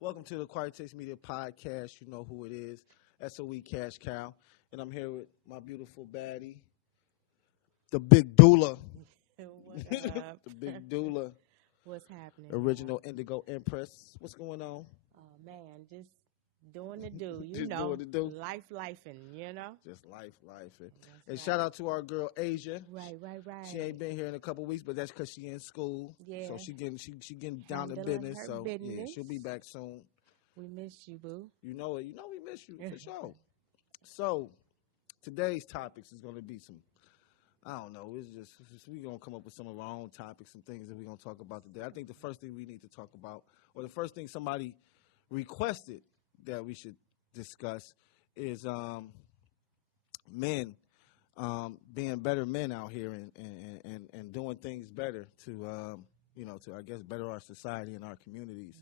Welcome to the Quiet Taste Media Podcast. You know who it is. SOE Cash Cow. And I'm here with my beautiful baddie, the big doula. What up? The big doula. What's happening? Original Indigo Empress. What's going on? Oh man, just doing the do, you Just know. doing the do. Lifing, you know. Just life. And That's shout right. out to our girl Asia. Right. She ain't been here in a couple weeks, but that's because she in school. Yeah. So she getting down to Handling business. her So yeah, business. she'll be back soon. We missed you, boo. You know it. You know we miss you for sure. So today's topics is going to be some. I don't know. We're going to come up with some of our own topics, some things that we're going to talk about today. I think the first thing we need to talk about, or the first thing somebody requested that we should discuss, is men being better men out here and doing things better to I guess better our society and our communities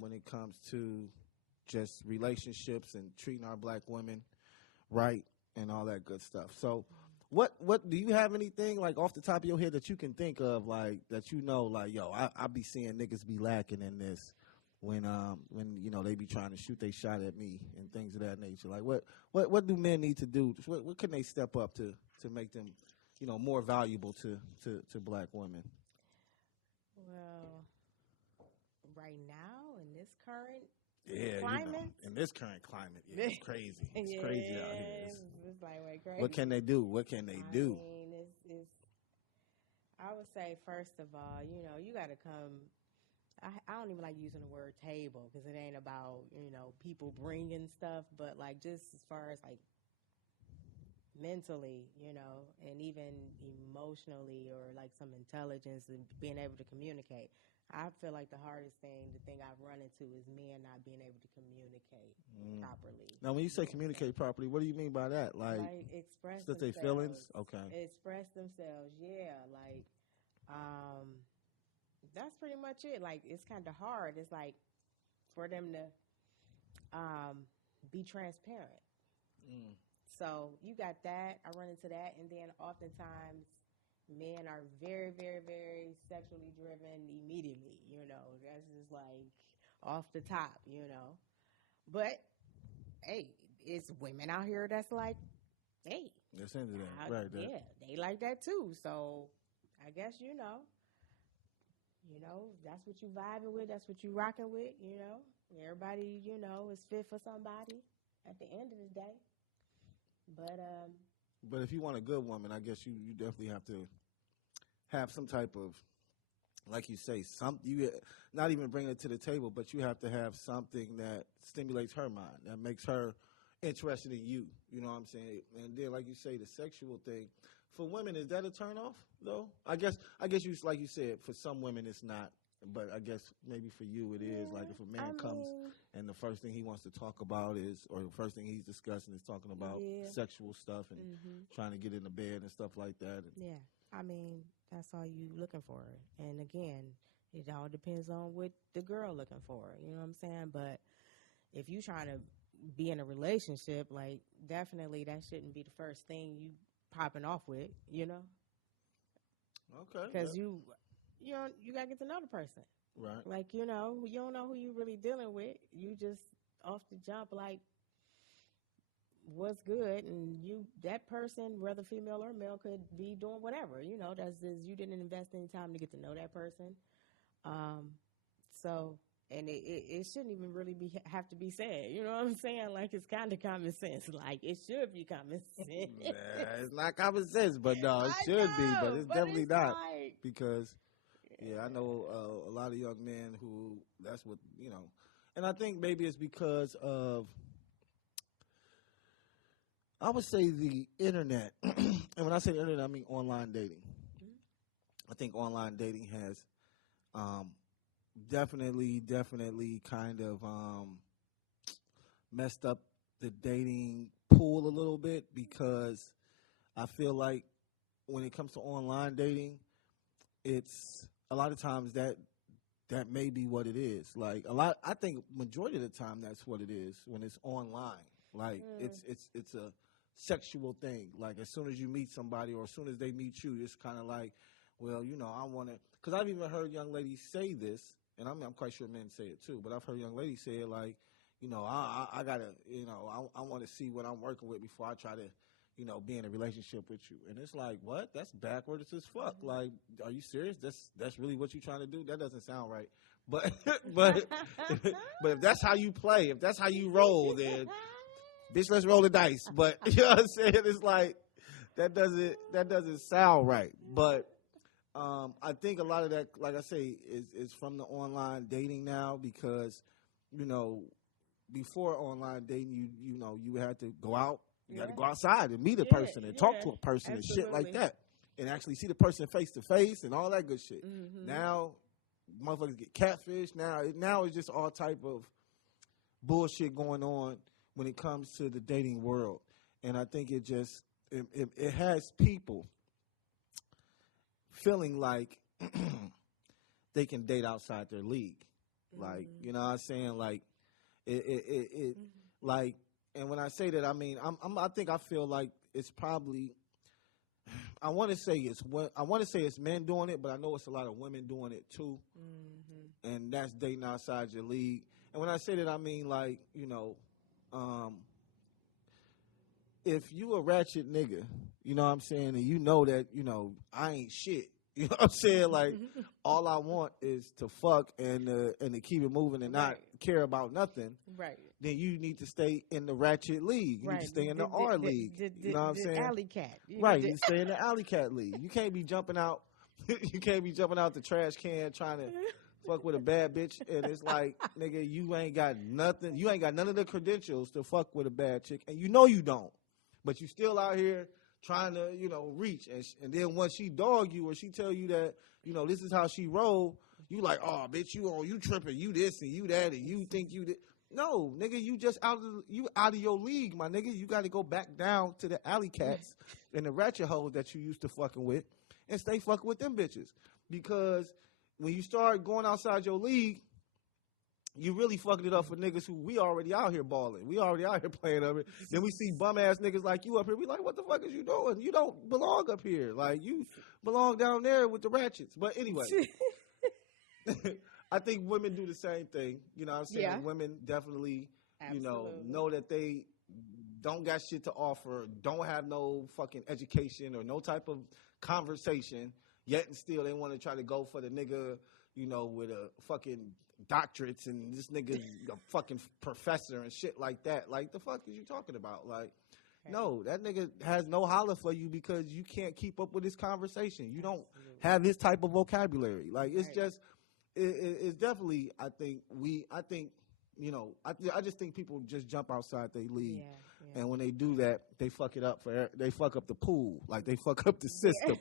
when it comes to just relationships and treating our black women right and all that good stuff. So what do you have anything like off the top of your head that you can think of, like that I be seeing niggas be lacking in this when they be trying to shoot they shot at me and things of that nature. Like what do men need to do? What can they step up to make them more valuable to black women? Well, right now in this current Yeah, climate, in this current climate, it's crazy. It's crazy out here. It's like way crazy. What can they do? What can they do? I mean, it's. I would say first of all, you got to come. I don't even like using the word table because it ain't about people bringing stuff, but like just as far as like mentally, and even emotionally or like some intelligence and being able to communicate. I feel like the hardest thing, the thing I've run into is men not being able to communicate properly. Now, when you say communicate properly, what do you mean by that? Like express that they themselves. feelings? Okay. Express themselves, yeah. Like, that's pretty much it. Like, it's kind of hard. It's like for them to be transparent. So you got that. I run into that, and then oftentimes men are very, very, very sexually driven immediately. That's just like off the top. But hey, it's women out here that's like, hey, That's into that, right? Yeah, they like that too. So I guess that's what you vibing with. That's what you rocking with. Everybody is fit for somebody at the end of the day. But if you want a good woman, I guess you definitely have to have some type of, like you say, you not even bring it to the table, but you have to have something that stimulates her mind, that makes her interested in you. You know what I'm saying? And then, like you say, the sexual thing for women, is that a turnoff though? I guess you, like you said, for some women it's not. But I guess maybe for you it is. Like if a man comes and the first thing he wants to talk about or the first thing he's discussing is talking about sexual stuff and trying to get into bed and stuff like that. Yeah, I mean, that's all you looking for. And again, it all depends on what the girl looking for. You know what I'm saying? But if you trying to be in a relationship, like definitely that shouldn't be the first thing you popping off with. Okay. Because you gotta get to know the person. Right. Like, you don't know who you really dealing with. You just off the jump, like, what's good, and that person, whether female or male, could be doing whatever. That's just, you didn't invest any time to get to know that person. So, and it shouldn't even really have to be said. You know what I'm saying? Like, it's kind of common sense. Like, it should be common sense. It's not common sense, but no, it should be, but it's definitely not because. Yeah, I know a lot of young men who that's what, and I think maybe it's because of, I would say, the internet. And when I say the internet, I mean online dating. I think online dating has definitely kind of messed up the dating pool a little bit because I feel like when it comes to online dating, it's a lot of times that may be what it is. Like I think majority of the time that's what it is when it's online. Like it's a sexual thing. Like as soon as you meet somebody or as soon as they meet you, it's kind of like, well, I want to. Because I've even heard young ladies say this, and I'm quite sure men say it too, but I've heard young ladies say it like, I gotta, I want to see what I'm working with before I try to, be in a relationship with you. And it's like, what? That's backwards as fuck. Like, are you serious? That's really what you're trying to do? That doesn't sound right. But but but if that's how you play, if that's how you roll, then bitch, let's roll the dice. But you know what I'm saying? It's like that doesn't sound right. But I think a lot of that, like I say, is from the online dating now because, before online dating, you had to go out, you had to go outside and meet a person and talk to a person and shit like that, and actually see the person face to face and all that good shit. Mm-hmm. Now, motherfuckers get catfish. Now it's just all type of bullshit going on when it comes to the dating world, and I think it has people feeling like they can date outside their league. Mm-hmm. Like, you know what I'm saying? Like, it like, and when I say that, I mean, I feel like it's probably, I want to say it's men doing it, but I know it's a lot of women doing it too. Mm-hmm. And that's dating outside your league. And when I say that, I mean, like, if you a ratchet nigga, you know what I'm saying, and you know that, I ain't shit. You know what I'm saying? Like, all I want is to fuck and to keep it moving and not care about nothing. Right. Then you need to stay in the ratchet league. You need to stay in the R league. You know what I'm saying? Alley cat. Right. You stay in the alley cat league. You can't be jumping out. You can't be jumping out the trash can trying to fuck with a bad bitch. And it's like, nigga, you ain't got nothing. You ain't got none of the credentials to fuck with a bad chick, and you know you don't. But you still out here trying to, reach. And then once she dog you or she tell you that, this is how she roll, you like, oh, bitch, you tripping, you this and you that, and you think you did. No, nigga, you just out of your league, my nigga. You got to go back down to the alley cats and the ratchet hoes that you used to fucking with and stay fucking with them bitches. Because when you start going outside your league, you really fucking it up for niggas who we already out here balling. We already out here playing up it. Then we see bum ass niggas like you up here. We like, what the fuck is you doing? You don't belong up here. Like, you belong down there with the ratchets. But anyway, I think women do the same thing. You know what I'm saying? Yeah. Women definitely, know that they don't got shit to offer, don't have no fucking education or no type of conversation, yet and still they want to try to go for the nigga, with a fucking doctorates and this nigga a fucking professor and shit like that. Like, the fuck is you talking about? Like, no, that nigga has no holler for you because you can't keep up with this conversation. You don't have this type of vocabulary. Like, it's just, it's definitely, I just think people just jump outside their league. Yeah. And when they do that, they fuck it up they fuck up the pool. Like, they fuck up the system.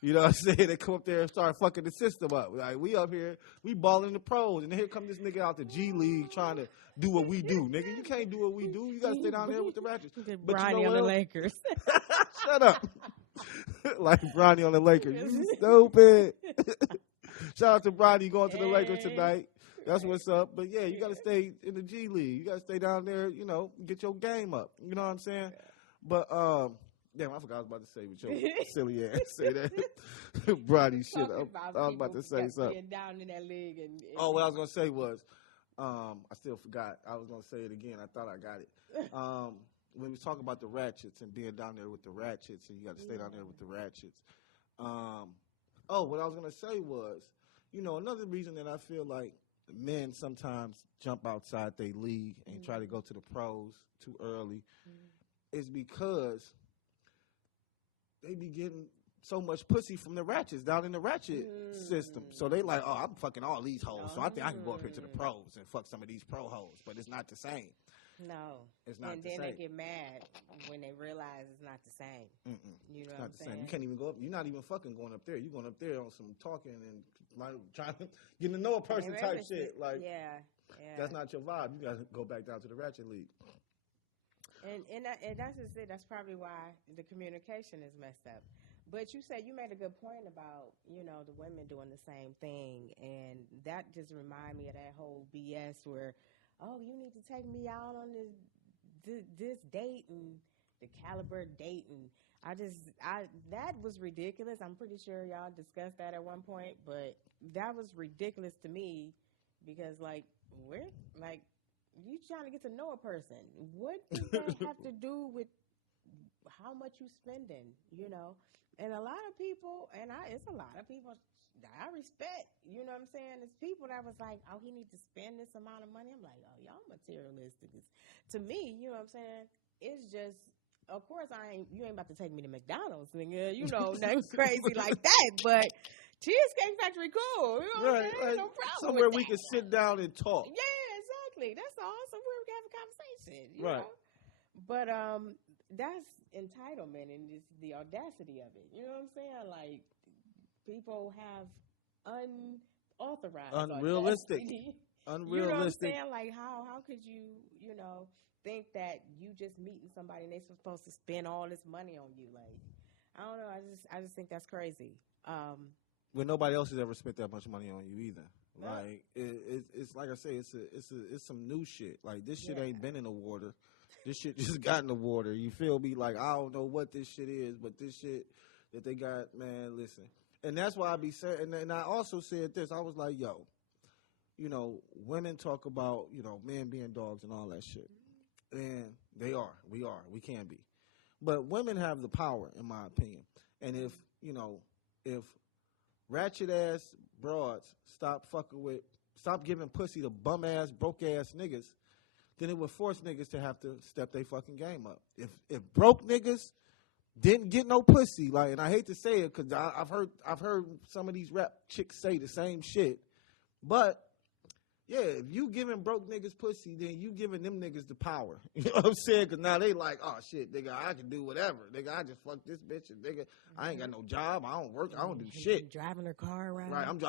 You know what I'm saying? They come up there and start fucking the system up. Like, we up here, we balling the pros, and here come this nigga out the G League trying to do what we do. Nigga, you can't do what we do. You gotta stay down there with the ratchets. But Bronny on the Lakers. Shut up. Like Bronny on the Lakers. You stupid. Shout out to Bronny going to the Lakers tonight. That's what's up. But yeah, you got to stay in the G League. You got to stay down there, get your game up. You know what I'm saying? But, damn, I forgot I was about to say with your silly ass. Say that. Bronny shit. I was about to say something. Down in that league oh, what I was going to say was, I still forgot. I was going to say it again. I thought I got it. When we was talking about the ratchets and being down there with the ratchets, and you got to stay down there with the ratchets. What I was going to say was, another reason that I feel like men sometimes jump outside their league and try to go to the pros too early is because they be getting so much pussy from the ratchets down in the ratchet system. So they like, oh, I'm fucking all these hoes, so I think I can go up here to the pros and fuck some of these pro hoes. But it's not the same. No. It's not and the then same. they get mad when they realize it's not the same. You know it's what not the same. You can't even go up. You're not even fucking going up there. You're going up there on some talking and like trying to get to know a person type shit. Like, yeah. That's not your vibe. You got to go back down to the ratchet league. And that's just it. That's probably why the communication is messed up. But you said you made a good point about, the women doing the same thing. And that just reminded me of that whole BS where, oh, you need to take me out on this date and the caliber date. And that was ridiculous. I'm pretty sure y'all discussed that at one point. But that was ridiculous to me because like we're like you trying to get to know a person. What does that have to do with how much you spending? You know, and a lot of people, and it's a lot of people that I respect. You know what I'm saying? It's people that was like, oh, he needs to spend this amount of money. I'm like, oh, y'all materialistic. To me, you know what I'm saying? It's just. Of course, you ain't about to take me to McDonald's, nigga. You know, nothing crazy like that. But Cheesecake Factory, cool. You know what I'm saying? No problem. Somewhere with we that. can sit down and talk. Yeah, exactly. That's all. Somewhere we can have a conversation. You Right. know? But that's entitlement and just the audacity of it. You know what I'm saying? Like people have unauthorized, unrealistic. audacity. Unrealistic. You know what I'm saying? Like how could you think that you just meeting somebody and they supposed to spend all this money on you? Like, I don't know. I just think that's crazy. When nobody else has ever spent that much money on you either. Yeah. Like it's like I say, it's some new shit. Like this shit ain't been in the water. This shit just got in the water. You feel me? Like I don't know what this shit is, but this shit that they got, man. Listen, and that's why I be saying. And I also said this. I was like, yo, you know, women talk about men being dogs and all that shit. And they are. We can be. But women have the power, in my opinion. And if ratchet ass broads stop giving pussy to bum ass, broke ass niggas, then it would force niggas to have to step their fucking game up. If broke niggas didn't get no pussy, like, and I hate to say it because I've heard some of these rap chicks say the same shit, but yeah, if you giving broke niggas pussy, then you giving them niggas the power. You know what I'm saying? Because now they like, oh, shit, nigga, I can do whatever. Nigga, I just fuck this bitch. And nigga, I ain't got no job. I don't work. I don't do shit. Driving her car around.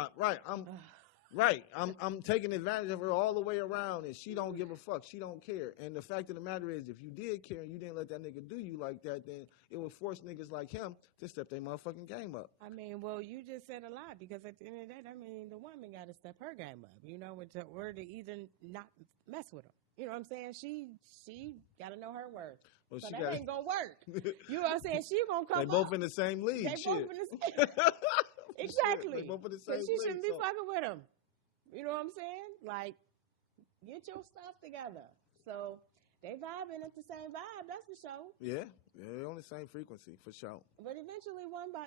Right, I'm taking advantage of her all the way around, and she don't give a fuck. She don't care. And the fact of the matter is, if you did care and you didn't let that nigga do you like that, then it would force niggas like him to step their motherfucking game up. I mean, well, you just said a lot because at the end of the day, I mean, the woman got to step her game up, or to either not mess with him. You know what I'm saying? She got to know her worth. Well, so that ain't going to work. You know what I'm saying? She going to come They both in the same league. They both in the same Exactly. They both in the same she league, shouldn't be fucking with him. You know what I'm saying? Like, get your stuff together. So they vibing at the same vibe. That's for sure. Yeah, they're on the same frequency for sure. But eventually,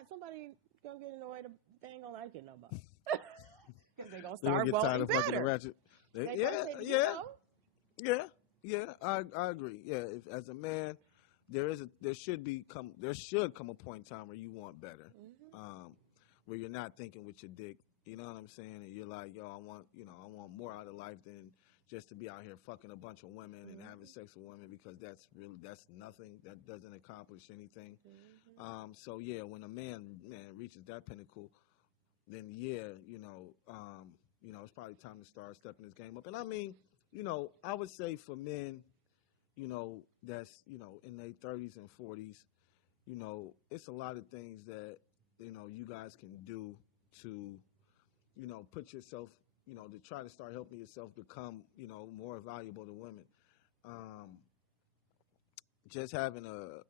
somebody gonna get annoyed. They ain't gonna like it no more. Because they gonna start walking better. Ratchet. Yeah. I agree. Yeah, as a man, there should come a point in time where you want better, where you're not thinking with your dick. You know what I'm saying? And you're like, yo, I want more out of life than just to be out here fucking a bunch of women and having sex with women, because that's nothing. That doesn't accomplish anything. So yeah, when a man reaches that pinnacle, then it's probably time to start stepping his game up. And I mean, I would say for men, that's in their 30s and 40s, it's a lot of things that you guys can do to put yourself, to try to start helping yourself become, more valuable to women. Just having a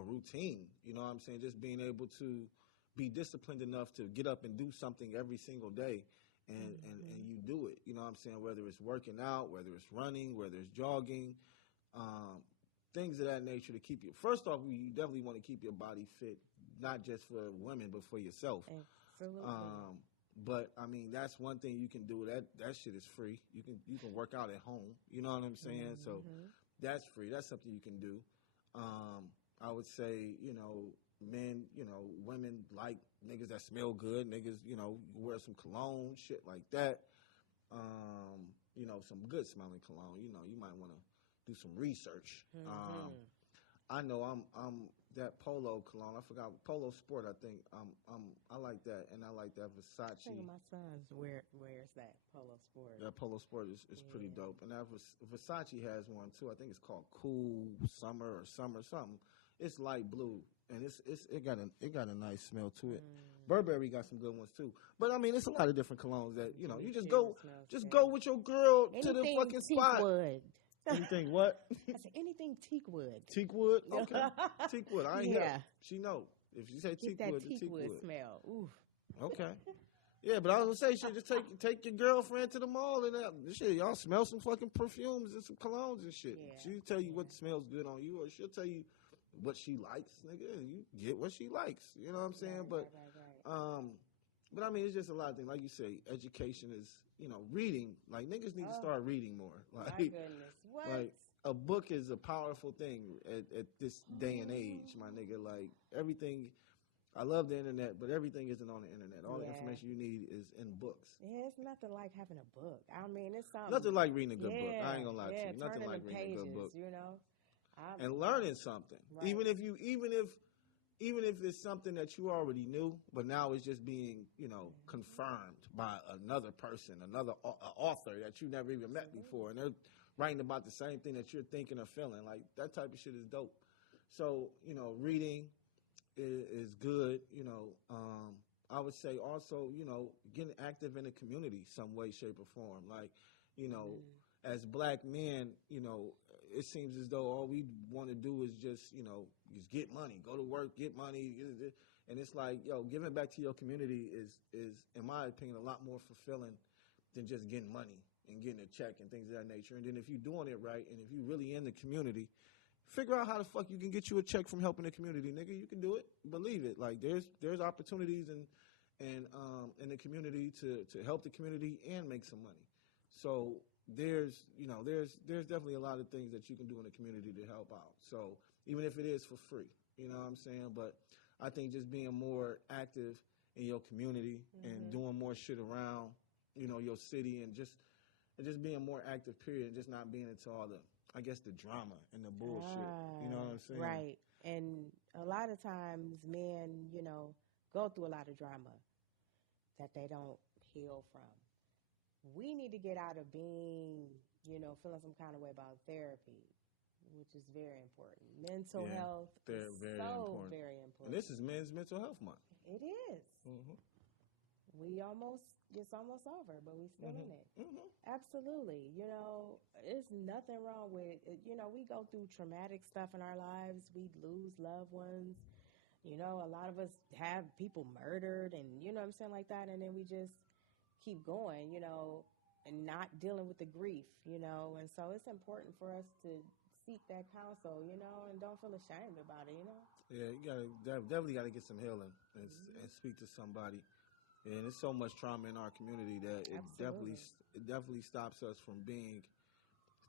routine, you know what I'm saying? Just being able to be disciplined enough to get up and do something every single day, and you do it. You know what I'm saying? Whether it's working out, whether it's running, whether it's jogging, things of that nature to keep you. First off, you definitely want to keep your body fit, not just for women, but for yourself. Absolutely. But I mean, that's one thing you can do. That shit is free. You can work out at home. You know what I'm saying? So that's free. That's something you can do. I would say, men, women like niggas that smell good. Niggas, wear some cologne, shit like that. Some good smelling cologne. You might want to do some research. I know I'm that Polo cologne. I forgot Polo Sport. I think I like that, and I like that Versace. I think my son's wears that Polo Sport. That Polo Sport is pretty dope, and that Versace has one too. I think it's called Cool Summer or Summer something. It's light blue, and it got a nice smell to it. Burberry got some good ones too. But I mean, it's a lot of different colognes that you just go with your girl to the fucking spot. Anything what? I said anything teakwood. Teakwood? Okay. Teakwood. I ain't hear. She know. If she say teakwood, the teakwood smell. Ooh. Okay. Yeah, but I was gonna say, shit, just take your girlfriend to the mall and shit. Y'all smell some fucking perfumes and some colognes and shit. Yeah. She'll tell you what smells good on you, or she'll tell you what she likes, nigga. You get what she likes. You know what I'm saying? Right. But I mean, it's just a lot of things. Like you say, education is, reading. Like niggas need to start reading more. Like, my goodness, what? Like a book is a powerful thing at this day and age, my nigga. Like everything. I love the internet, but everything isn't on the internet. All the information you need is in books. Yeah, it's nothing like having a book. I mean, it's something. Nothing like reading a good book. I ain't gonna lie to you. Nothing like reading a good book. And learning something. Right. Even if it's something that you already knew, but now it's just being, confirmed by another person, another author that you never even met before, and they're writing about the same thing that you're thinking or feeling. Like that type of shit is dope. So, reading is good. I would say also, getting active in the community some way, shape, or form. Like, as black men, it seems as though all we want to do is just get money, go to work, get money. And it's like, giving back to your community is, in my opinion, a lot more fulfilling than just getting money and getting a check and things of that nature. And then if you're doing it right and if you're really in the community, figure out how the fuck you can get you a check from helping the community, nigga. You can do it. Believe it. Like there's opportunities and in the community to help the community and make some money. So there's definitely a lot of things that you can do in the community to help out. So even if it is for free, you know what I'm saying? But I think just being more active in your community and doing more shit around, your city and just being more active, period, and just not being into all the, I guess, the drama and the bullshit. You know what I'm saying? Right. And a lot of times men, go through a lot of drama that they don't heal from. We need to get out of being, feeling some kind of way about therapy, which is very important. Mental health is very important. And this is Men's Mental Health Month. It is. Mm-hmm. It's almost over, but we still in it. Mm-hmm. Absolutely. There's nothing wrong with it. We go through traumatic stuff in our lives. We lose loved ones. A lot of us have people murdered and, what I'm saying, like that. And then we just keep going, and not dealing with the grief, And so it's important for us to seek that counsel, and don't feel ashamed about it, Yeah, you definitely got to get some healing and speak to somebody. And there's so much trauma in our community that it definitely stops us from being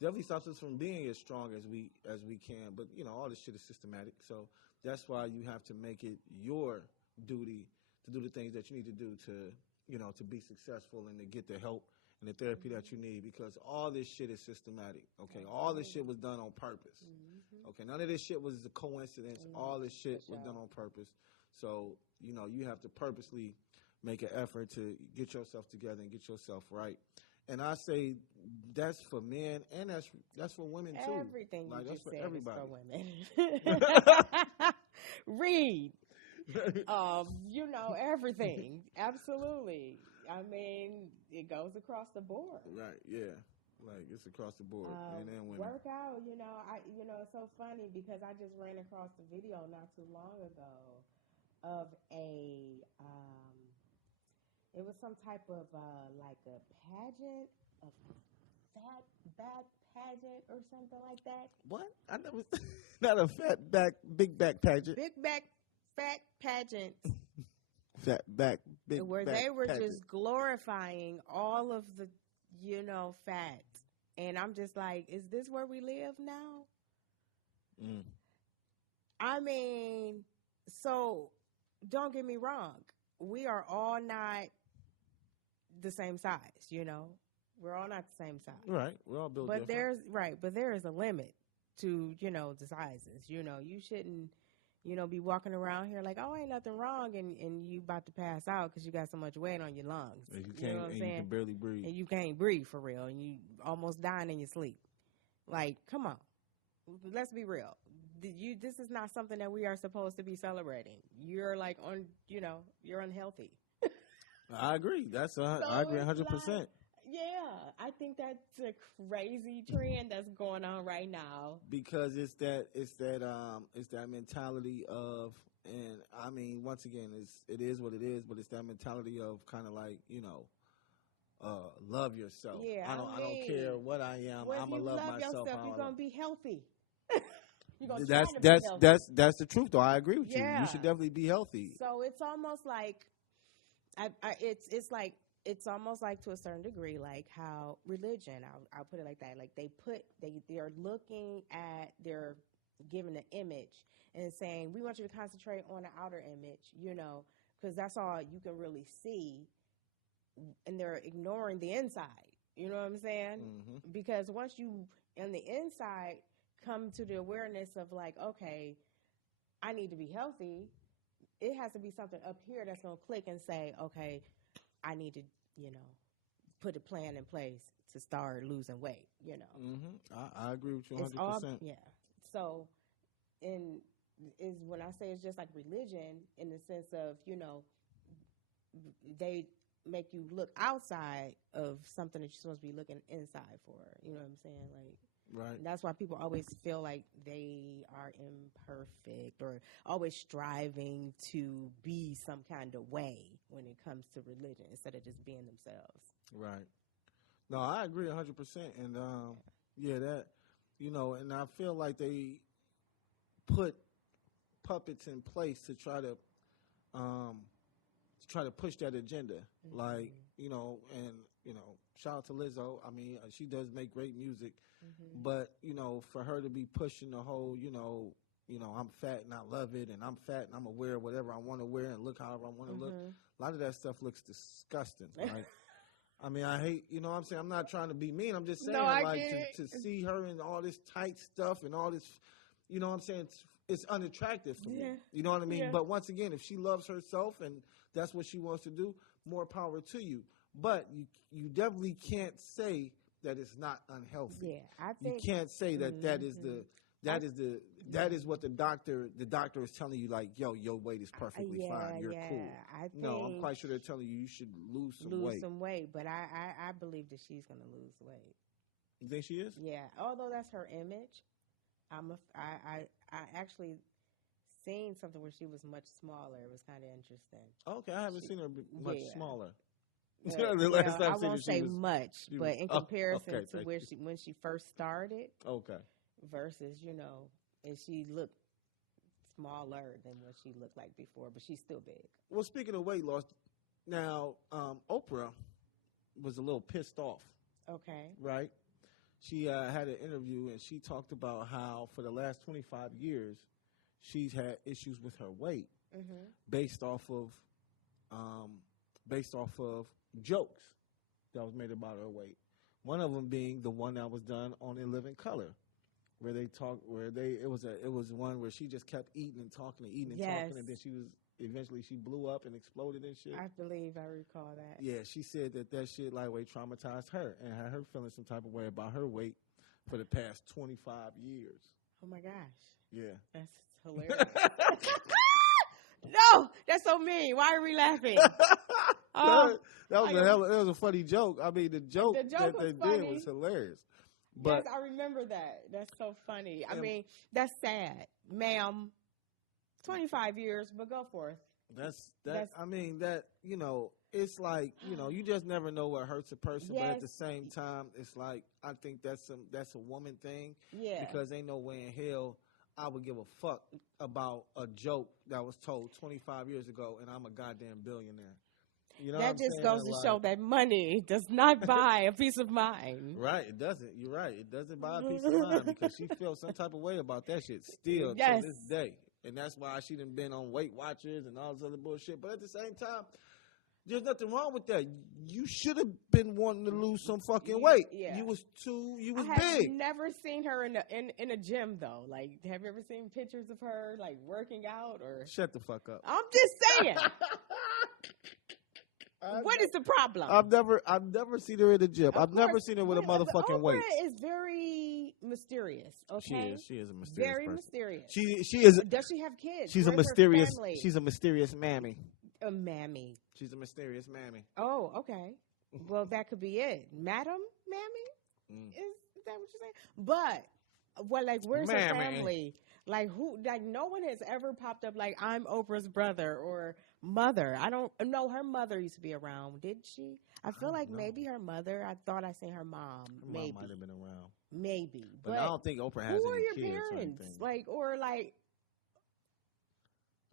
as strong as we can. But all this shit is systematic, so that's why you have to make it your duty to do the things that you need to do to be successful and to get the help and the therapy that you need, because all this shit is systematic. Okay, all this shit was done on purpose. Okay, none of this shit was a coincidence. All this shit was done on purpose. So you have to purposely make an effort to get yourself together and get yourself right. And I say that's for men and that's for women too. Everything like, you that's just for said everybody. is for women. Read. Everything. Absolutely. I mean, it goes across the board. Right, yeah. Like, it's across the board. Men and women. Work out, it's so funny because I just ran across the video not too long ago of it was some type of like a pageant, a fat back pageant or something like that. What? I never. Not a big back pageant. Big back, fat pageant. Fat back, big where back they were pageant. just glorifying all of the, fat. And I'm just like, is this where we live now? I mean, so don't get me wrong. We are all not the same size, We're all not the same size. Right. We're all built different. But there is a limit to, the sizes. You shouldn't, be walking around here like, oh, ain't nothing wrong, and you about to pass out because you got so much weight on your lungs. And you can barely breathe. And you can't breathe for real, and you almost dying in your sleep. Like, come on. Let's be real. This is not something that we are supposed to be celebrating. You're like you're unhealthy. I agree. I agree 100%. Yeah, I think that's a crazy trend that's going on right now. Because it's that mentality of, and I mean, once again, it is what it is, but it's that mentality of kind of like, love yourself. Yeah, I don't care what I am. When I'm you gonna love myself. yourself, you're gonna be healthy. You're gonna That's try to be healthy. that's the truth, though. I agree with you. Yeah. You should definitely be healthy. So it's almost like, it's almost like to a certain degree, like how religion. I'll put it like that. Like they're looking at, they're giving an image and saying, we want you to concentrate on the outer image, because that's all you can really see, and they're ignoring the inside. You know what I'm saying? Mm-hmm. Because once you on the inside come to the awareness of like, okay, I need to be healthy, it has to be something up here that's going to click and say, okay, I need to, put a plan in place to start losing weight, Mm-hmm. I agree with you 100%. Yeah. So, is when I say it's just like religion in the sense of, they make you look outside of something that you're supposed to be looking inside for. You know what I'm saying? Like, right. That's why people always feel like they are imperfect or always striving to be some kind of way when it comes to religion instead of just being themselves. Right. No, I agree 100%. And, that, and I feel like they put puppets in place to try to push that agenda. Mm-hmm. Like, shout out to Lizzo. I mean, she does make great music. Mm-hmm. But, for her to be pushing the whole, I'm fat and I love it, and I'm fat and I'm going to wear whatever I want to wear and look however I want to look. A lot of that stuff looks disgusting. Like, I mean, I hate, what I'm saying? I'm not trying to be mean. I'm just saying, to see her in all this tight stuff and all this, what I'm saying? It's unattractive for me. You know what I mean? Yeah. But once again, if she loves herself and that's what she wants to do, more power to you. But you definitely can't say that it's not unhealthy. Yeah, I think you can't say that that is what the doctor is telling you, like, yo, your weight is perfectly fine. You're cool. No, I'm quite sure they're telling you should lose some weight. But I believe that she's going to lose weight. You think she is? Yeah. Although that's her image, I actually seen something where she was much smaller. It was kind of interesting. Okay, I haven't seen her much smaller. I won't say much, but in comparison to where when she first started, versus and she looked smaller than what she looked like before, but she's still big. Well, speaking of weight loss, now Oprah was a little pissed off. Okay, right? She had an interview and she talked about how for the last 25 years she's had issues with her weight based off of jokes that was made about her weight. One of them being the one that was done on In Living Color, where it was one where she just kept eating and talking and eating and talking, and then she blew up and exploded and shit. I believe I recall that. Yeah, she said that shit lightweight traumatized her and had her feeling some type of way about her weight for the past 25 years. Oh my gosh. Yeah. That's hilarious. No, that's so mean. Why are we laughing? That was a funny joke. I mean, the joke that they did was hilarious. But yes, I remember that. That's so funny. I mean, that's sad, ma'am. 25 years, but go forth. I mean, it's like, you just never know what hurts a person. Yes. But at the same time, it's like, I think that's a woman thing. Yeah. Because ain't no way in hell I would give a fuck about a joke that was told 25 years ago, and I'm a goddamn billionaire. That just goes to show that money does not buy a peace of mind. Right, it doesn't. You're right. It doesn't buy a peace of mind because she feels some type of way about that shit still to this day. And that's why she done been on Weight Watchers and all this other bullshit. But at the same time, there's nothing wrong with that. You should have been wanting to lose some fucking weight. Yeah. You was big. I've never seen her in a gym though. Like, have you ever seen pictures of her like working out or? Shut the fuck up. I'm just saying. What is the problem? I've never seen her in the gym. I've never seen her with a motherfucking weight. Oprah is very mysterious. Okay, she is a mysterious very person. Mysterious. She is. Does she have kids? She's a mysterious. She's a mysterious mammy. A mammy. She's a mysterious mammy. Oh, okay. Well, that could be it, Madam, Mammy. Mm. Is that what you're saying? But well, like, where's her Mammy. family? Like, who? Like, no one has ever popped up like, I'm Oprah's brother or mother. I don't know. Her mother used to be around, did she? I feel like know. maybe her mother. I thought I seen her mom. Her Maybe mom might have been around, maybe. but I don't think Oprah has who are any your kids or parents? anything. Like, or like,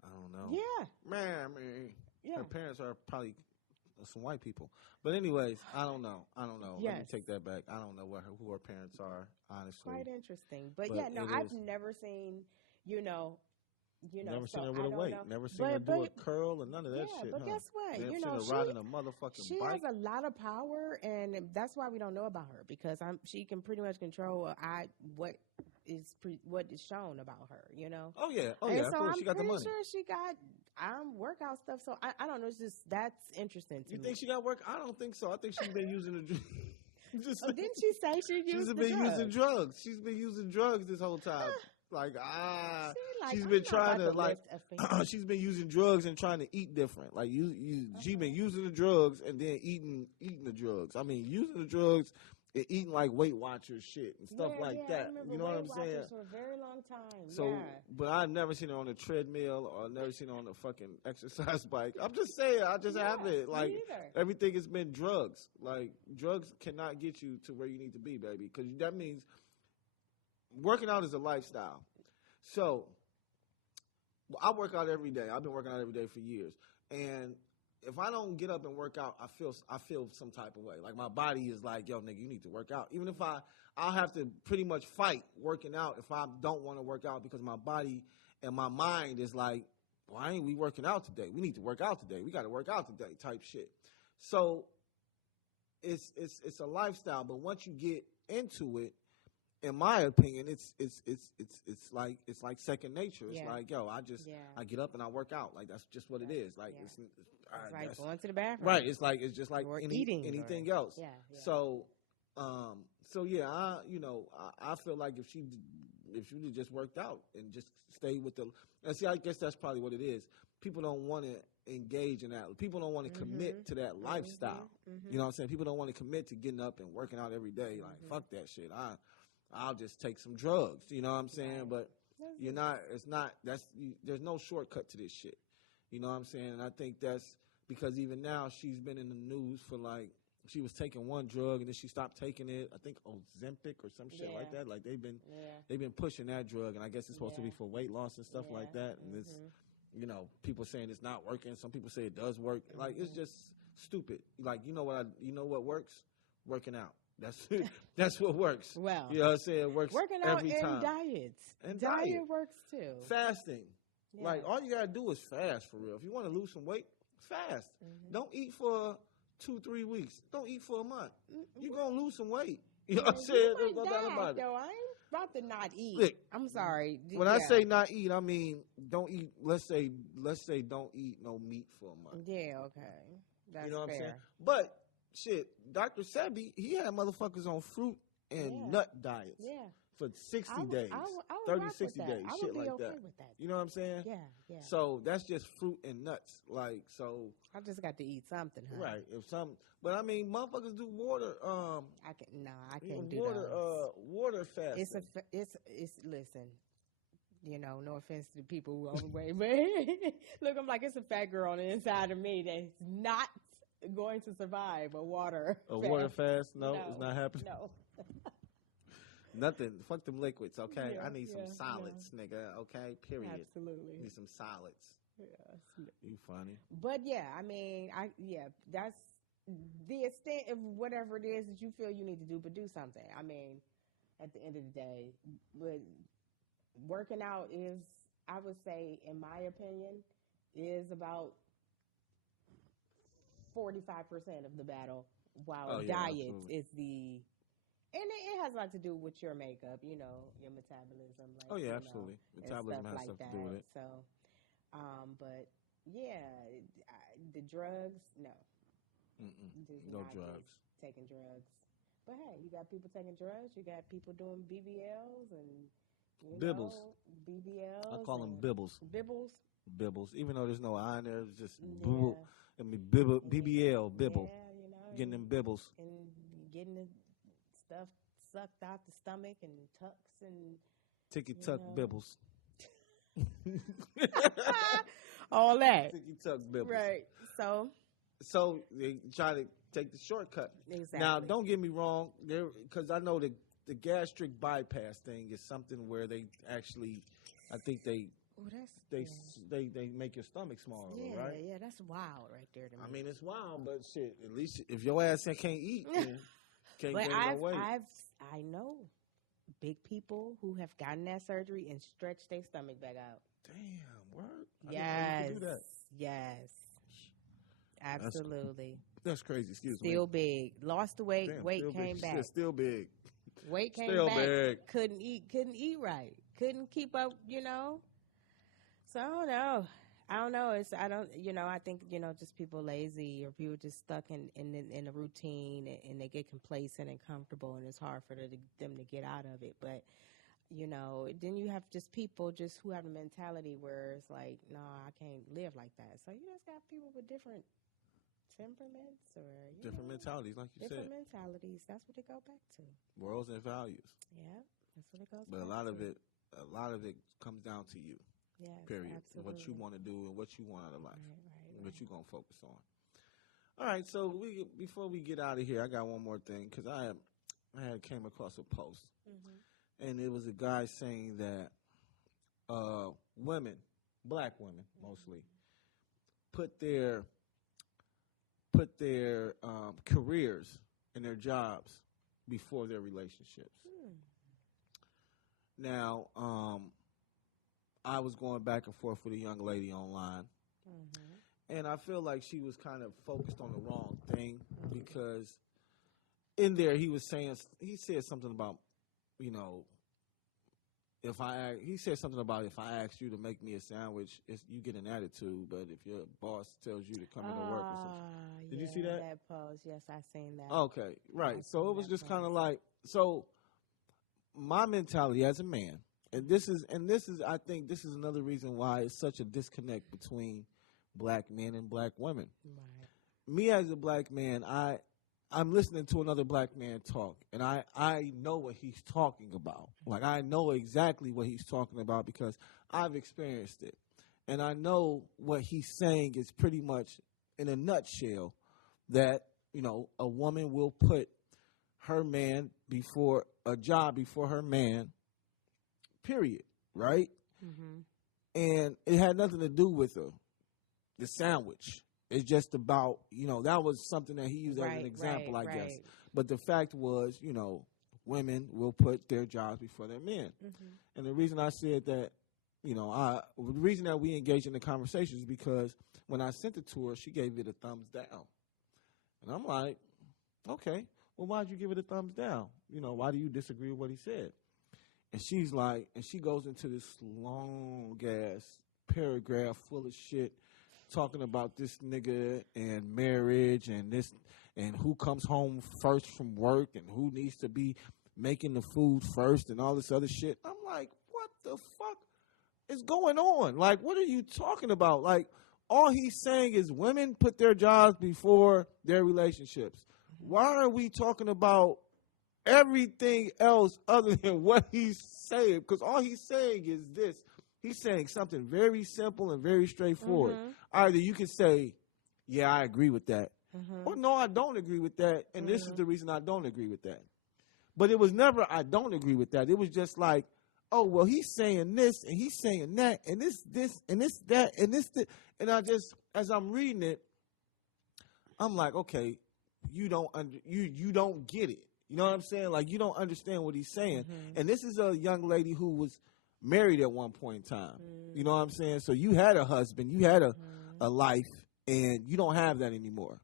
I don't know. yeah, Mammy. yeah. Her parents are probably some white people. But anyways, I don't know. Let me Yes. take that back. I don't know who her parents are, honestly. Quite interesting. But But yeah, no, it I've is- never seen, Never so seen her with I a don't weight. know. Never seen her do a curl or none of that yeah, shit. but huh? guess what? Never You seen know, her riding a motherfucking she bike. has a lot of power, and that's why we don't know about her, because she can pretty much control what is shown about her. You know. Oh yeah, And of so course I'm she got the pretty money. sure she got workout stuff. So I don't know. It's just that's interesting to You me. think she got work? I don't think so. I think she's been using the. Oh, didn't she say she used She's the been drugs? using drugs. She's been using drugs this whole time. Like See, she's I'm been not trying about to like. lift a finger. She's been using drugs and trying to eat different. Like she's been using the drugs and then eating the drugs. I mean, using the drugs and eating like Weight Watchers shit and stuff like I that. remember You know what I'm Weight saying? Watchers for a very long time. So, yeah. but I've never seen her on a treadmill or never seen her on a fucking exercise bike. I'm just saying, I just haven't. Like, me either. everything has been drugs. Like, drugs cannot get you to where you need to be, baby. Because that means working out is a lifestyle. So, I work out every day. I've been working out every day for years. And if I don't get up and work out, I feel some type of way. Like my body is like, yo, nigga, you need to work out. Even if I'll have to pretty much fight working out if I don't want to work out, because my body and my mind is like, why ain't we working out today? We need to work out today. We got to work out today type shit. So it's a lifestyle. But once you get into it, in my opinion, it's like second nature. It's Yeah. like, yo, I get up and I work out. Like that's just what it is. Like Yeah. it's It's like going to the bathroom. right. It's just like Or anything or- else. Yeah. So yeah, I feel like if she would just worked out and just stay with the, and see, I guess that's probably what it is. People don't want to engage in that. People don't want to commit to that lifestyle. You know what I'm saying? People don't want to commit to getting up and working out every day. Like fuck that shit. I'll just take some drugs. You know what I'm saying? But there's no shortcut to this shit. You know what I'm saying? And I think that's because even now she's been in the news for like, she was taking one drug and then she stopped taking it. I think Ozempic or some shit like that. Like they've been pushing that drug, and I guess it's supposed to be for weight loss and stuff like that. And it's, people saying it's not working. Some people say it does work. Like it's just stupid. Like you know what works? Working out. That's what works. Well, you know what I'm saying? It works working out every and time. diets. And diet diet. works too. Fasting. Yeah. Like all you gotta do is fast for real. If you want to lose some weight, fast. Don't eat for 2-3 weeks. Don't eat for a month. You're gonna lose some weight. You know what I'm saying? There's no doubt about it. Though, I ain't about to not eat. Look, I'm sorry. When I say not eat, I mean don't eat. Let's say don't eat no meat for a month. Yeah, okay, that's you know what fair. I'm saying? But shit, Dr. Sebi, he had motherfuckers on fruit and nut diets. Yeah. For 60 days, I would 30, rock 60 with days, that. I shit would be like okay that. with that. You know what I'm saying? Yeah, yeah. So that's just fruit and nuts. Like, so. I just got to eat something, huh? Right. But I mean, motherfuckers do water. I can't do water. those. Water fasting. It's listen. No offense to the people who overweight, but look, I'm like, it's a fat girl on the inside of me that's not going to survive a water fast. Water fast? No, it's not happening. No. Nothing. Fuck them liquids, okay? Yeah, I need some solids, nigga, okay? Period. Absolutely. Need some solids. Yeah. You funny. But yeah, I mean, that's the extent of whatever it is that you feel you need to do, but do something. I mean, at the end of the day, but working out is, I would say, in my opinion, is about 45% of the battle, while diet is the. And it has a lot to do with your makeup, your metabolism. Like, absolutely. Metabolism has stuff to do with it. So, but yeah, the drugs, no. No drugs. Taking drugs. But hey, you got people taking drugs. You got people doing BBLs and Bibbles. BBLs. I call them bibbles. Bibbles. Bibbles. Even though there's no I in there, it's just Yeah. BBL, bibble. Yeah, Getting them bibbles. and getting the stuff sucked out the stomach and tucks and Ticky tuck know. bibbles. all that. Ticky tuck bibbles. Right. So they try to take the shortcut. Exactly. Now, don't get me wrong, because I know the gastric bypass thing is something where they actually, I think they make your stomach smaller, yeah, right? Yeah, that's wild right there to me. I mean, it's wild, but shit, at least if your ass can't eat, then can't but gain no weight. I know big people who have gotten that surgery and stretched their stomach back out. Damn, word? I Yes. didn't know you could do that. Yes. Absolutely. That's crazy. Excuse me. Still big. Lost the weight. Damn, weight still came big. back. Shit, still big. Weight came Still back. big. Couldn't eat right. Couldn't keep up, So I don't know. I think, just people lazy or people just stuck in a routine and they get complacent and comfortable and it's hard for them to get out of it. But, then you have just people just who have a mentality where it's like, no, I can't live like that. So you just got people with different temperaments or Different mentalities, like you different said. mentalities. That's what they go back to. Morals and values. Yeah, that's what it goes. But back a lot of it comes down to you. Yes, Period. absolutely. What you want to do and what you want out of life. Right. What you gonna focus on. All right. So before we get out of here, I got one more thing because I had came across a post, and it was a guy saying that women, black women mostly, put their careers and their jobs before their relationships. Now, I was going back and forth with a young lady online, and I feel like she was kind of focused on the wrong thing because in there he said something about, if I asked you to make me a sandwich, you get an attitude, but if your boss tells you to come into work or something. Did you see that? That post, yes, I seen that. Okay, right. So it was just kind of like, so my mentality as a man, and this is I think this is another reason why it's such a disconnect between black men and black women. Right. Me as a black man, I'm listening to another black man talk, and I know what he's talking about. Like, I know exactly what he's talking about because I've experienced it. And I know what he's saying is pretty much, in a nutshell, that, a woman will put her man before a job before her man, period, right? And it had nothing to do with the sandwich. It's just about, that was something that he used as an example, I guess. But the fact was, women will put their jobs before their men. And the reason I said that, the reason that we engaged in the conversation is because when I sent it to her, she gave it a thumbs down. And I'm like, okay, well, why'd you give it a thumbs down? Why do you disagree with what he said? And she's like, and she goes into this long ass paragraph full of shit, talking about this nigga and marriage and this and who comes home first from work and who needs to be making the food first and all this other shit. I'm like, what the fuck is going on? Like, what are you talking about? Like, all he's saying is women put their jobs before their relationships. Why are we talking about everything else other than what he's saying? Because all he's saying is this. He's saying something very simple and very straightforward. Either you can say, yeah, I agree with that. Or no, I don't agree with that. And this is the reason I don't agree with that. But it was never, I don't agree with that. It was just like, oh, well, he's saying this and he's saying that and this, and this, that, and this. And I just, as I'm reading it, I'm like, okay, you don't get it. You know what I'm saying? Like, you don't understand what he's saying. And this is a young lady who was married at one point in time. You know what I'm saying? So you had a husband, you had a life, and you don't have that anymore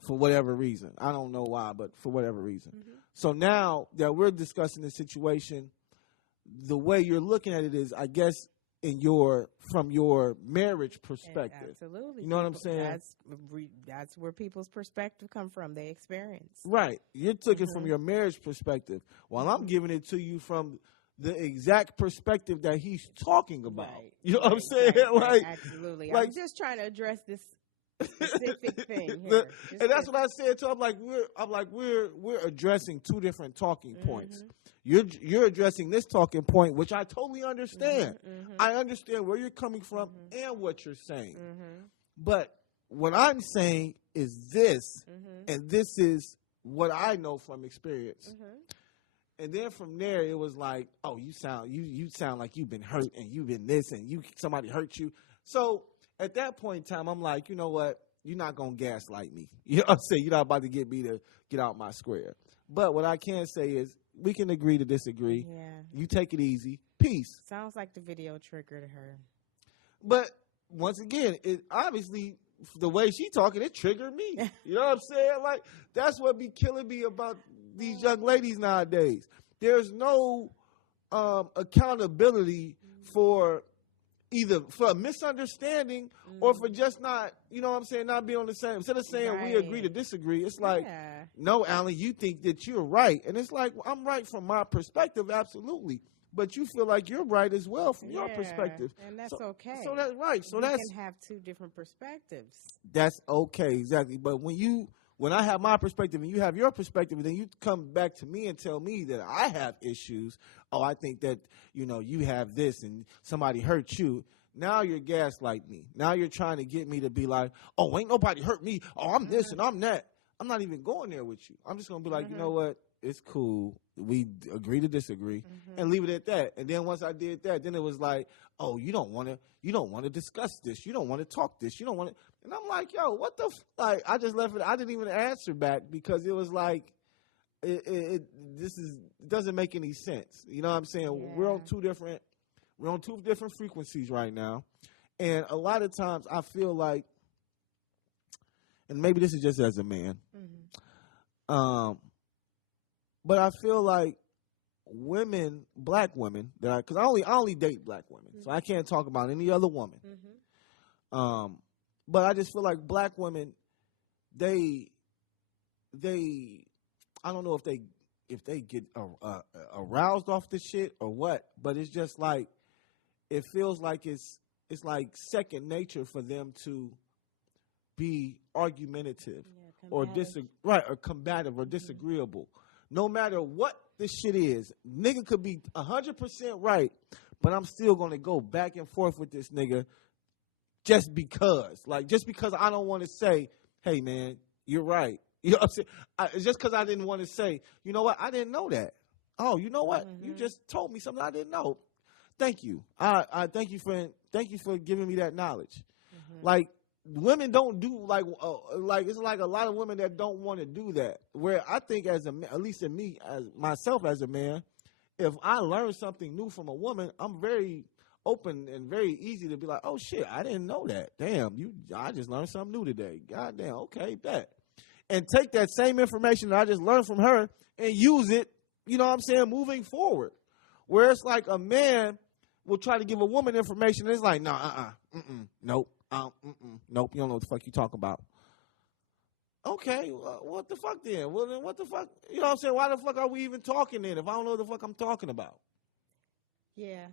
for whatever reason. I don't know why, but for whatever reason. So now that we're discussing the situation, the way you're looking at it is, I guess, from your marriage perspective. Absolutely. You know what I'm saying? That's where people's perspective come from, they experience. Right. You took it from your marriage perspective, while I'm giving it to you from the exact perspective that he's talking about. Right. You know what I'm saying? Right. Like, Absolutely. like, I'm just trying to address this specific thing The- here. Just and that's this. what I said to him. We're addressing two different talking points. Mm-hmm. You're addressing this talking point, which I totally understand. Mm-hmm. I understand where you're coming from Mm-hmm. and what you're saying. Mm-hmm. But what I'm saying is this, Mm-hmm. and this is what I know from experience. Mm-hmm. And then from there, it was like, oh, you sound like you've been hurt and you've been this and somebody hurt you. So at that point in time, I'm like, you know what? You're not gonna gaslight me. You know what I'm saying? You're not about to get me to get out my square. But what I can say is we can agree to disagree. Yeah. You take it easy. Peace. Sounds like the video triggered her. But once again, it obviously the way she talking, it triggered me. You know what I'm saying? Like that's what be killing me about these young ladies nowadays. There's no accountability for either for a misunderstanding or for just not, you know what I'm saying, not being on the same. Instead of saying we agree to disagree, it's like, no, Alan, you think that you're right. And it's like, well, I'm right from my perspective, absolutely. But you feel like you're right as well from your perspective. And that's okay. So that's right. So we that's can have two different perspectives. That's okay, exactly. But when I have my perspective and you have your perspective, and then you come back to me and tell me that I have issues. Oh, I think that, you have this and somebody hurt you. Now you're gaslighting me. Now you're trying to get me to be like, oh, ain't nobody hurt me. Oh, I'm this and I'm that. I'm not even going there with you. I'm just going to be like, you know what? It's cool. We agree to disagree and leave it at that. And then once I did that, then it was like, oh, you don't want to discuss this. You don't want to talk this. You don't want to. And I'm like, yo, what the like? I just left it. I didn't even answer back because it was like, it doesn't make any sense. You know what I'm saying? Yeah. We're on two different frequencies right now, and a lot of times I feel like, and maybe this is just as a man, but I feel like black women because I only date black women, so I can't talk about any other woman. But I just feel like black women, they I don't know if they get aroused off the shit or what, but it's just like it feels like it's like second nature for them to be argumentative or combative or disagreeable. No matter what the shit is, nigga could be 100% right, but I'm still gonna go back and forth with this nigga just because I don't want to say, hey man, you're right. You know what I'm saying? Just because I didn't want to say, you know what, I didn't know that. Oh, you know what? You just told me something I didn't know. Thank you. I thank you for giving me that knowledge. Like women don't do like it's like a lot of women that don't want to do that. Where I think as at least in me as myself as a man, if I learn something new from a woman, I'm very open and very easy to be like, oh shit, I didn't know that. Damn, I just learned something new today. God damn, okay, bet. And take that same information that I just learned from her and use it, you know what I'm saying, moving forward. Where it's like a man will try to give a woman information and it's like, nope, nope, you don't know what the fuck you talking about. Okay, what the fuck then? Well, then what the fuck? You know what I'm saying? Why the fuck are we even talking then if I don't know what the fuck I'm talking about? Yeah.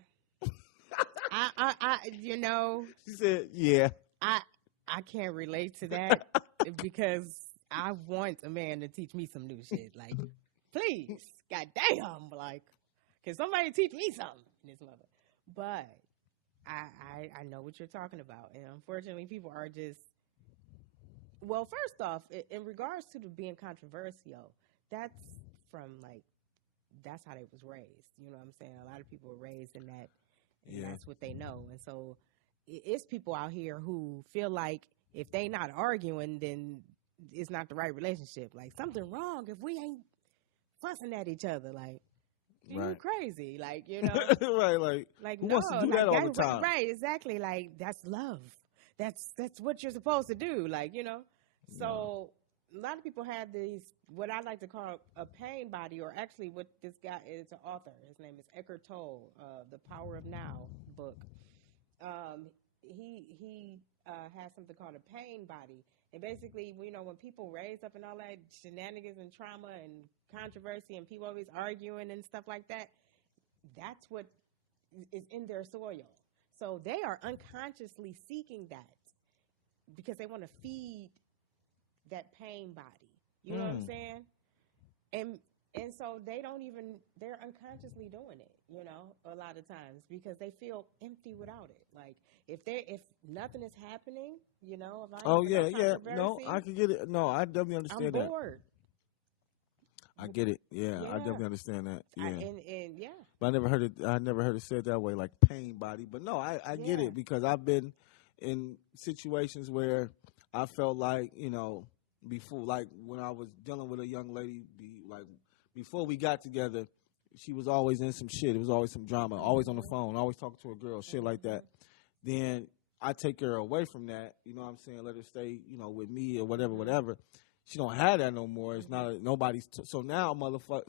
She said, yeah. I can't relate to that because I want a man to teach me some new shit. Like, please, goddamn, like, can somebody teach me something? This mother. But I know what you're talking about, and unfortunately, people are just. Well, first off, in regards to being controversial, that's how they was raised. You know what I'm saying? A lot of people were raised in that, and that's what they know. And so it's people out here who feel like if they not arguing, then it's not the right relationship. Like, something wrong if we ain't fussing at each other. Like, you crazy. Like, you know. Right, like who wants to do that all the time? Right, exactly. Like, that's love. That's what you're supposed to do. Like, you know. So a lot of people have these, what I like to call a pain body, or actually what this guy is, an author. His name is Eckhart Tolle, The Power of Now book. He has something called a pain body. And basically, you know, when people raise up and all that shenanigans and trauma and controversy and people always arguing and stuff like that, that's what is in their soil. So they are unconsciously seeking that. because they want to feed that pain body. You know what I'm saying? And so they're unconsciously doing it, you know, a lot of times because they feel empty without it. Like if nothing is happening, you know, if Oh yeah, yeah. No, I can get it. No, I definitely understand I'm that. bored. I get it. Yeah, Yeah. I definitely understand that. Yeah. And yeah. But I never heard it said that way, like pain body. But no, I get Yeah. it because I've been in situations where I felt like, you know, before, like when I was dealing with a young lady, before we got together, she was always in some shit. It was always some drama, always on the phone, always talking to a girl, shit like that. Then I take her away from that, you know what I'm saying? Let her stay, you know, with me or whatever, whatever. She don't have that no more. It's not nobody's. So now,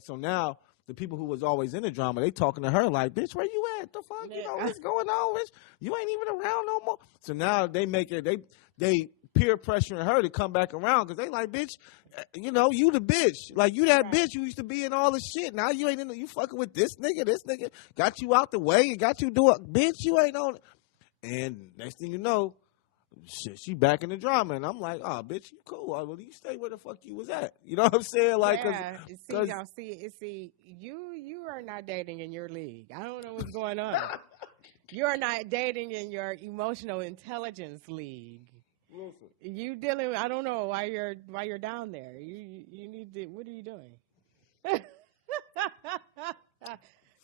so now the people who was always in the drama, they talking to her like, bitch, where you at? The fuck, you know what's going on, bitch? You ain't even around no more. So now they make it. They peer pressuring her to come back around because they like, bitch, you know, you the bitch. Like, you that bitch you used to be in all the shit. Now you ain't in the, you fucking with this nigga got you out the way and got you doing, bitch, you ain't on. And next thing you know, shit, she back in the drama. And I'm like, oh, bitch, you cool. Well, you stay where the fuck you was at. You know what I'm saying? Like, see, you are not dating in your league. I don't know what's going on. You are not dating in your emotional intelligence league. Listen. You dealing. I don't know why you're down there. You need to. What are you doing?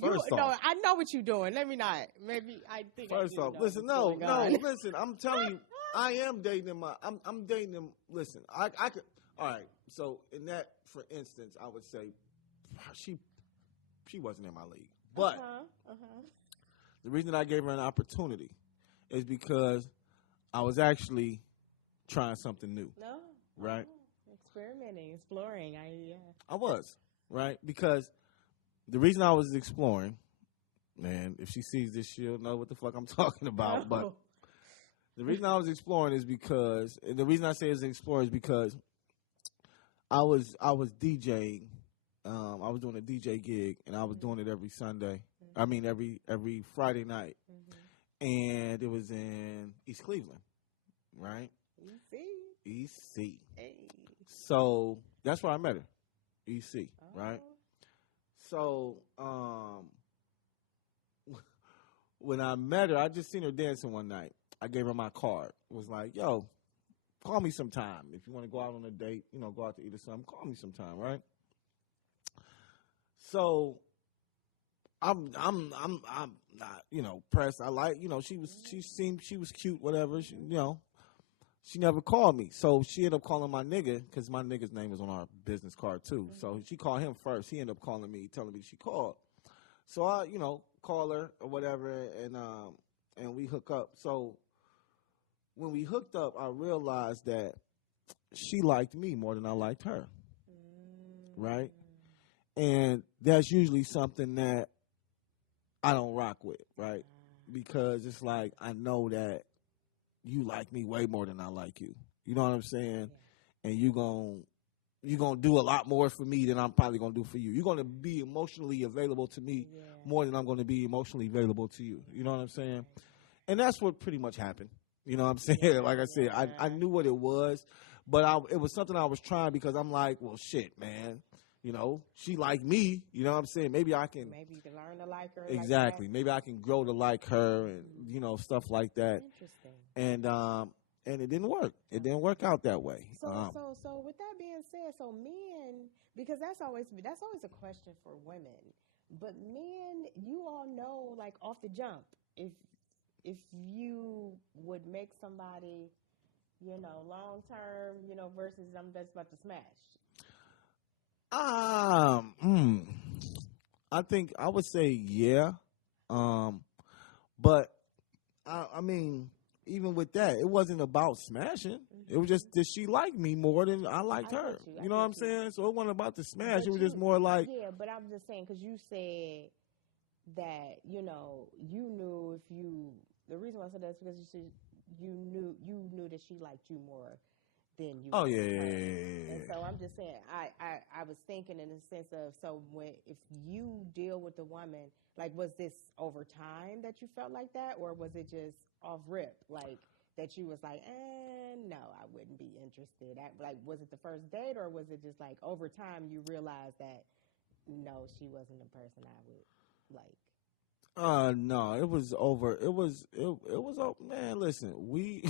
First off, no, I know what you're doing. Let me not. Maybe I think. First off, listen. No. Listen. I'm telling you, I am dating him. I'm dating him. Listen, I could. All right. So in that, for instance, I would say she wasn't in my league, but the reason I gave her an opportunity is because I was actually trying something new. No. Right. Experimenting, exploring. I was right because the reason I was exploring, man, if she sees this, she'll know what the fuck I'm talking about. No. But the reason I was exploring is because, and the reason I say it's exploring is because I was DJing. I was doing a DJ gig, and I was doing it every Sunday. I mean, every Friday night, and it was in East Cleveland, right? EC. Hey. So that's where I met her, EC, right? So when I met her, I just seen her dancing one night. I gave her my card. It was like, yo, call me sometime. If you want to go out on a date, you know, go out to eat or something, call me sometime, right? So I'm not, you know, pressed. I like, you know, she was cute, whatever. She, you know, she never called me. So she ended up calling my nigga, because my nigga's name was on our business card too. So she called him first. He ended up calling me, telling me she called. So I, you know, call her or whatever, and we hook up. So when we hooked up, I realized that she liked me more than I liked her. Right? And that's usually something that I don't rock with, right? Because it's like, I know that you like me way more than I like you. You know what I'm saying? And you're gonna do a lot more for me than I'm probably gonna do for you. You're gonna be emotionally available to me more than I'm gonna be emotionally available to you. You know what I'm saying? And that's what pretty much happened. You know what I'm saying? Like I said, I knew what it was, but it was something I was trying because I'm like, well, shit, man. You know, she like me. You know what I'm saying? Maybe you can learn to like her. Exactly. Like maybe I can grow to like her, and you know, stuff like that. Interesting. And it didn't work. It didn't work out that way. So with that being said, so men, because that's always a question for women, but men, you all know, like off the jump, if you would make somebody, you know, long term, you know, versus I'm just about to smash. I think I would say yeah, but I mean, even with that, it wasn't about smashing. It was just that she liked me more than I liked her. You know what I'm saying? So it wasn't about the smash. It was just more like, yeah. But I'm just saying, because you said that, you know, you knew if you. The reason why I said that is because you knew that she liked you more than you. Oh yeah. And so I'm just saying, I was thinking in the sense of, so if you deal with the woman, like, was this over time that you felt like that, or was it just off rip? Like, that you was like, no, I wouldn't be interested? Like, was it the first date, or was it just like over time you realized that no, she wasn't the person I would like? No, it was over. It was man, listen, we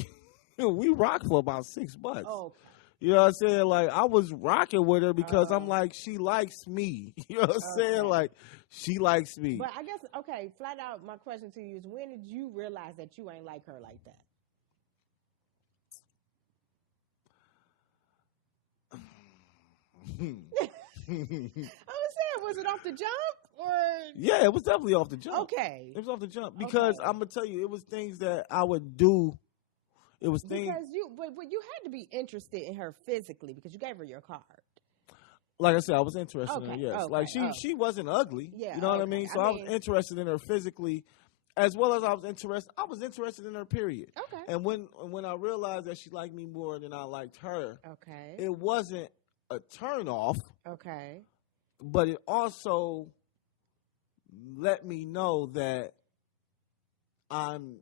we rocked for about 6 months. Oh, You know what I'm saying? Like, I was rocking with her because I'm Oh. like, she likes me. You know what I'm saying? Okay. Like, she likes me. but I guess okay. Flat out, my question to you is: when did you realize that you ain't like her like that? I was saying, was it off the jump or? Yeah, it was definitely off the jump. Okay. It was off the jump because Okay. I'm gonna tell you, it was things that I would do. It was things Because but you had to be interested in her physically because you gave her your card. like I said, I was interested in her. Okay, Yes, okay, like oh. she wasn't ugly. Yeah, You know what I okay. mean? I So I mean- was interested in her physically, as well as I was interested in her. Period. Okay. And when I realized that she liked me more than I liked her, Okay. it wasn't a turn off, Okay. but it also let me know that I'm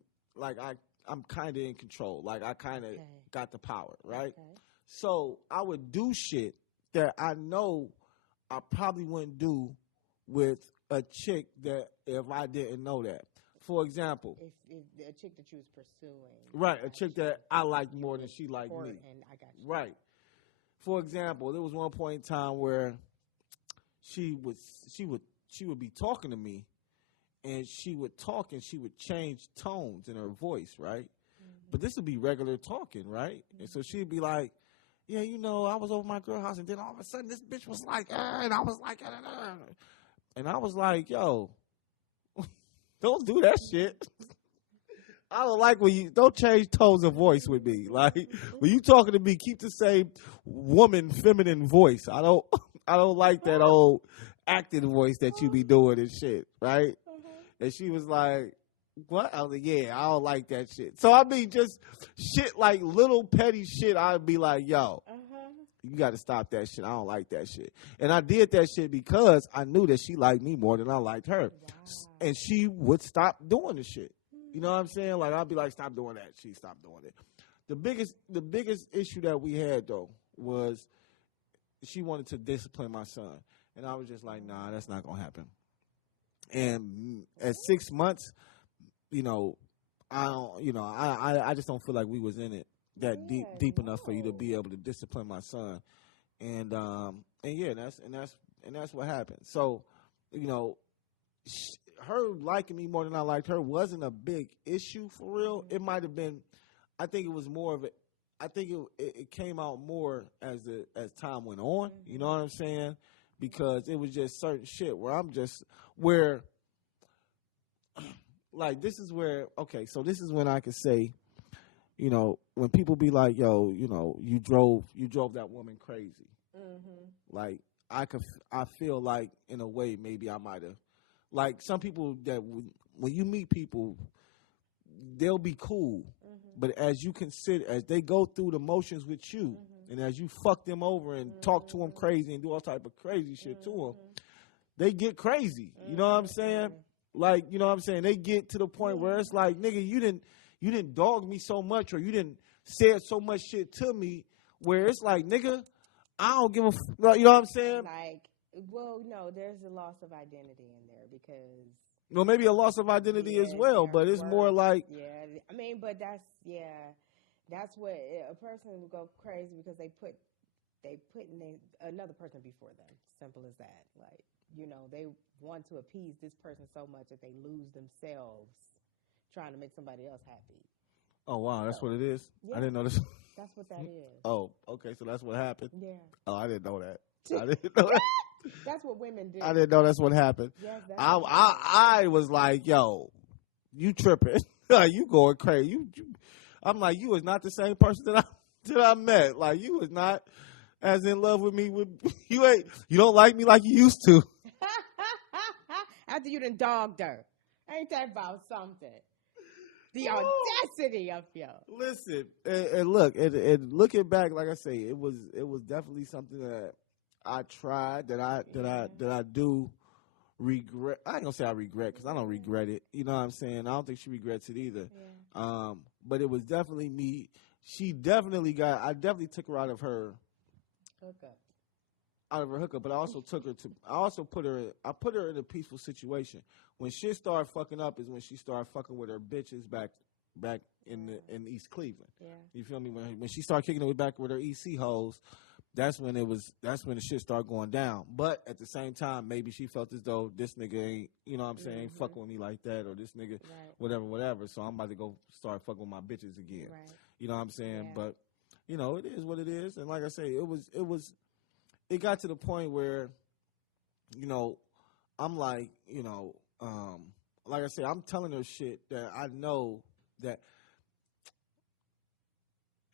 kind of in control. Like, I kind of Okay. got the power, right? Okay. So I would do shit that I know I probably wouldn't do with a chick that if I didn't know that. For example, If a chick that you was pursuing. right, a chick that I liked more than she liked me. And I got you. Right. For example, there was one point in time where she would be talking to me, and she would talk and she would change tones in her voice, right? Mm-hmm. But this would be regular talking, right? And so she'd be like, yeah, you know, I was over my girl house, and then all of a sudden this bitch was like, and I was like, and I was like, yo, don't do that shit. I don't like when you don't change tones of voice with me. Like, when you talking to me, keep the same feminine voice. I don't like that old acting voice that you be doing and shit, right? And she was like, what? I was like, yeah, I don't like that shit. So I mean, just shit like little petty shit. I'd be like, yo, you got to stop that shit. I don't like that shit. And I did that shit because I knew that she liked me more than I liked her. Wow. And she would stop doing the shit. You know what I'm saying? Like, I'd be like, stop doing that. She stopped doing it. The biggest issue that we had, though, was she wanted to discipline my son. And I was just like, nah, that's not going to happen. And at 6 months, you know, I just don't feel like we was in it that deep enough for you to be able to discipline my son. And yeah, that's what happened. So, you know, her liking me more than I liked her wasn't a big issue for real. It might have been. I think it was more of it. I think it came out more as time went on. You know what I'm saying? Because it was just certain shit where like, this is where, okay, so this is when I could say, you know, when people be like, yo, you know, you drove that woman crazy. Mm-hmm. Like, I feel like in a way maybe I might have, like, some people that when you meet people, they'll be cool, but as they go through the motions with you, and as you fuck them over and talk to them crazy and do all type of crazy shit to them, they get crazy. You know what I'm saying? Like, you know what I'm saying? They get to the point where it's like, nigga, you didn't dog me so much, or you didn't say so much shit to me, where it's like, nigga, I don't give a you know what I'm saying? Like, well, no, there's a loss of identity in there because. No, maybe a loss of identity as well, but it's more like. Yeah, I mean, but that's what a person will go crazy because they put another person before them. Simple as that. Like, you know, they want to appease this person so much that they lose themselves trying to make somebody else happy. Oh, wow, that's what it is? Yeah. I didn't know this. That's what that is. Oh, okay, so that's what happened? Yeah. Oh, I didn't know that. I didn't know that. That's what women do. I didn't know that's what happened. Yes, that's I was like, yo, you tripping. You going crazy. You, I'm like, you is not the same person that I met. Like, you is not as in love with me. You don't like me like you used to. After you done dogged her. Ain't that about something? The audacity of you. Listen, and look, and looking back, like I say, it was definitely something that I tried, that I do regret. I ain't gonna say I regret because I don't regret it. You know what I'm saying? I don't think she regrets it either. Yeah. But it was definitely me. I definitely took her out of her hookup, but I also put her in a peaceful situation. When shit started fucking up is when she started fucking with her bitches back in East Cleveland. Yeah. You feel me? When she started kicking it back with her EC hoes, that's when the shit started going down. But at the same time, maybe she felt as though this nigga ain't, you know what I'm saying, ain't fucking with me like that, or this nigga, whatever. So I'm about to go start fucking with my bitches again. Right. You know what I'm saying? Yeah. But, you know, it is what it is. And like I say, it got to the point where, you know, I'm like, you know, like I said, I'm telling her shit that I know that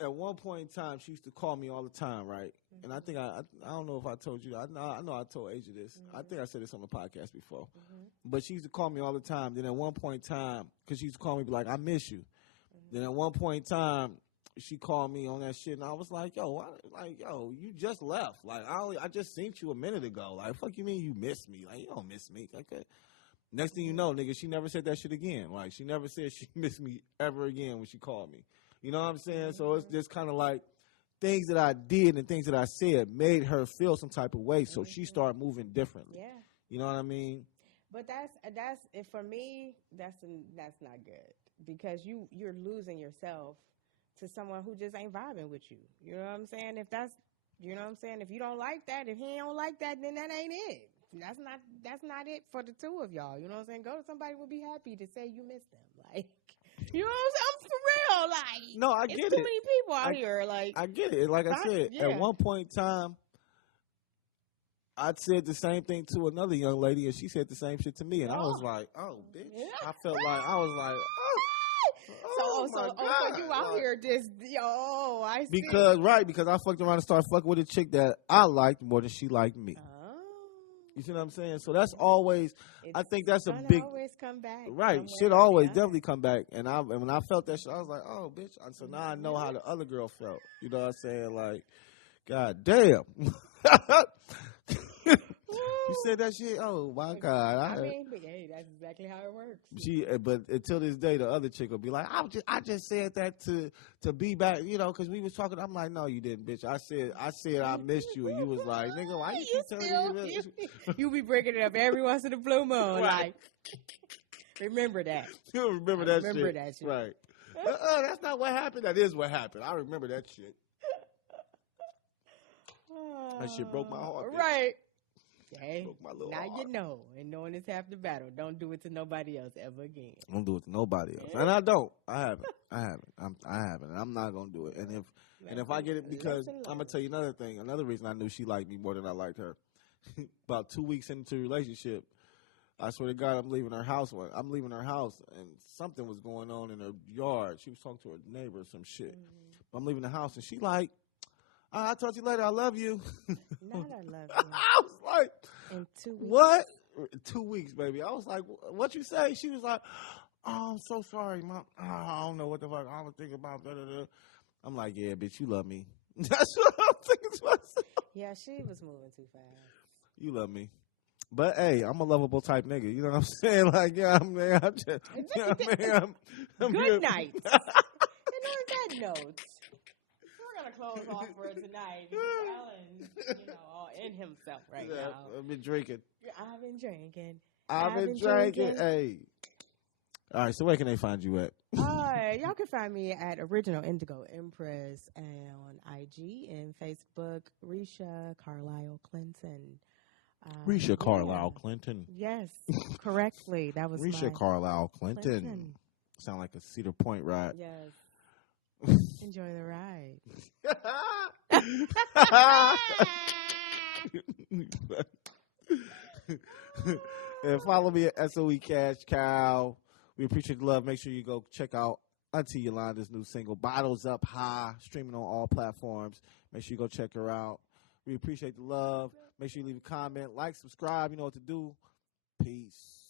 at one point in time, she used to call me all the time, right? Mm-hmm. And I think I don't know if I told you. I know I told Asia this. Mm-hmm. I think I said this on the podcast before. Mm-hmm. But she used to call me all the time. Then at one point in time, because she used to call me, be like, I miss you. Mm-hmm. Then at one point in time, she called me on that shit, and I was like, yo, you just left. Like, I just seen you a minute ago. Like, fuck you mean you miss me? Like, you don't miss me. Okay. Next thing you know, nigga, she never said that shit again. Like, she never said she missed me ever again when she called me. You know what I'm saying? Mm-hmm. So it's just kind of like things that I did and things that I said made her feel some type of way. So she started moving differently. Yeah. You know what I mean? But that's for me, that's not good, because you're losing yourself to someone who just ain't vibing with you. You know what I'm saying? If you don't like that, if he don't like that, then that ain't it. That's not it for the two of y'all. You know what I'm saying? Go to somebody who would be happy to say you miss them. Like, you know what I'm saying? I'm for real. Like, no, I get it. Too many people out here. Like, I get it. Like I said, at one point in time, I said the same thing to another young lady, and she said the same shit to me, and I was like, "Oh, bitch!" Yeah. I felt like I was like, "Oh." So you out here just, I see. Because I fucked around and started fucking with a chick that I liked more than she liked me. You see what I'm saying? So that's always, I think that's a big. Always come back. Right. Shit always definitely come back. And when I felt that shit, I was like, oh, bitch. So now I know how the other girl felt. You know what I'm saying? Like, God damn. You said that shit? Oh, my God. Hey, that's exactly how it works. But until this day, the other chick will be like, I just said that to be back, you know, because we was talking. I'm like, no, you didn't, bitch. I said I missed you, and you was like, nigga, why you keep telling me? You be breaking it up every once in a blue moon. Right. Like, remember that. You remember that shit. Right. That's not what happened. That is what happened. I remember that shit. That shit broke my heart. Right. Okay. Now you know, and knowing is half the battle. Don't do it to nobody else ever again. Don't do it to nobody else, and I don't. I haven't. I'm not gonna do it. And if I get it, because I'm gonna tell you another thing. Another reason I knew she liked me more than I liked her. About 2 weeks into the relationship, I swear to God, I'm leaving her house, and something was going on in her yard. She was talking to her neighbor or some shit. Mm-hmm. I'm leaving the house, and she like, I'll talk to you later. I love you. Not I love you. I was like, in 2 weeks. What? 2 weeks, baby. I was like, what you say? She was like, oh, I'm so sorry, Mom. Oh, I don't know what the fuck I was thinking about. I'm like, yeah, bitch, you love me. That's what I'm thinking to myself. Yeah, she was moving too fast. You love me. But, hey, I'm a lovable type nigga. You know what I'm saying? Like, yeah, I'm just, you know what I mean? I'm good night. And on that note, we're going to close off for tonight. Alan, all in himself right now. I've been drinking. I've been drinking. I've been drinking. Hey. All right, so where can they find you at? Y'all can find me at Original Indigo Empress on IG and Facebook, Risha Carlisle Clinton. Risha Carlisle Clinton. Yes, correctly. That was Risha Carlisle Clinton. Sound like a Cedar Point ride. Yes. Enjoy the ride. And follow me at SOE Cash Cow. We appreciate the love. Make sure you go check out Auntie Yolanda's new single, Bottles Up High, streaming on all platforms. Make sure you go check her out. We appreciate the love. Make sure you leave a comment, like, subscribe. You know what to do. Peace.